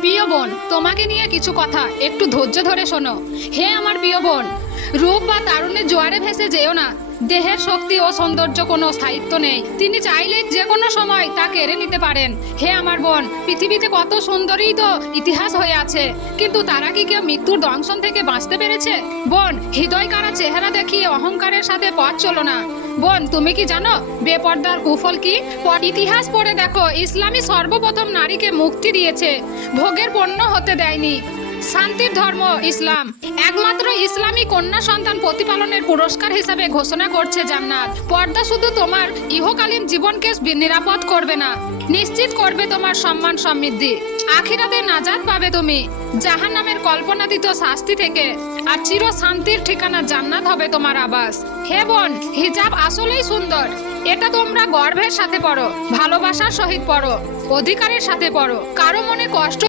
প্রিয় বোন, তোমাকে নিয়ে কিছু কথা একটু ধৈর্য ধরে শোনো। হে আমার প্রিয় বোন, রূপ বা তারুণ্যের জোয়ারে ভেসে যেও না। দেহের শক্তি ও সৌন্দর্য কোনো স্থায়িত্ব নেই, তিনি চাইলেই যে কোনো সময় তা কেড়ে নিতে পারেন। হে আমার বোন, পৃথিবীতে কত সুন্দরই তো ইতিহাস হয়ে আছে, কিন্তু তারা কি কেউ মৃত্যুর দংশন থেকে বাঁচতে পেরেছে? বোন, হৃদয় কারা চেহারা দেখিয়ে অহংকারের সাথে পথ চলো না। বোন, তুমি কি জানো বেপর্দার কুফল কি? ইতিহাস পড়ে দেখো, ইসলামই সর্বপ্রথম নারীকে মুক্তি দিয়েছে, ভোগের পণ্য হতে দেয়নি। শান্তির ধর্ম ইসলাম, একমাত্র ইসলামী কন্যা সন্তান প্রতিপালনের পুরস্কার হিসাবে ঘোষণা করছে জান্নাত। পর্দা শুধু তোমার ইহকালীন জীবনকে নিরাপদ করবে না, নিশ্চিত করবে তোমার সম্মান সমৃদ্ধি। আখিরাতে নাজাত পাবে তুমি জাহান্নামের কল্পনাতীত শাস্তি থেকে, আর চির শান্তির ঠিকানা জান্নাত হবে তোমার আবাস। হে বোন, হিজাব আসলেই সুন্দর। এটা তোমরা গর্বের সাথে পড়ো, ভালোবাসার সহিত পড়ো, অধিকারের সাথে পড়ো। কারো মনে কষ্ট